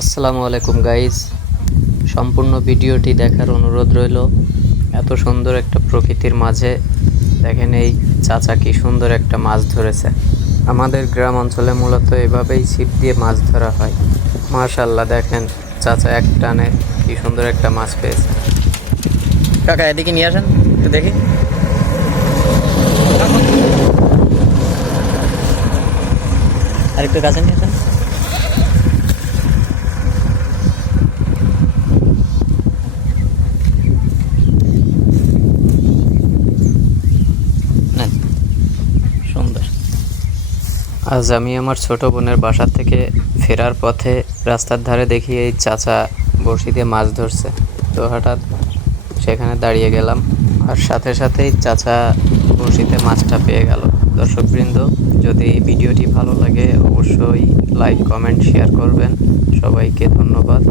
আসসালামু আলাইকুম গাইজ, সম্পূর্ণ ভিডিওটি দেখার অনুরোধ রইল। এত সুন্দর একটা প্রকৃতির মাঝে দেখেন এই চাচা কি সুন্দর একটা মাছ ধরেছে। আমাদের গ্রাম অঞ্চলে মূলত এভাবেই ছিপ দিয়ে মাছ ধরা হয়। মাশাআল্লাহ, দেখেন চাচা এক টানে কি সুন্দর একটা মাছ পেয়েছে। কাকা এদিকে নিয়ে আসেন একটু দেখি। আরেকটু কাছে নিয়ে আসেন। সুন্দর। আজ আমি আমার ছোট বোনের বাসা থেকে ফেরার পথে রাস্তার ধারে দেখি এই চাচা বড়শি দিয়ে মাছ ধরছে। তো হঠাৎ সেখানে দাঁড়িয়ে গেলাম, আর সাথে সাথেই চাচা বড়শিতে মাছটা পেয়ে গেল। দর্শকবৃন্দ, যদি এই ভিডিওটি ভালো লাগে অবশ্যই লাইক, কমেন্ট, শেয়ার করবেন। সবাইকে ধন্যবাদ।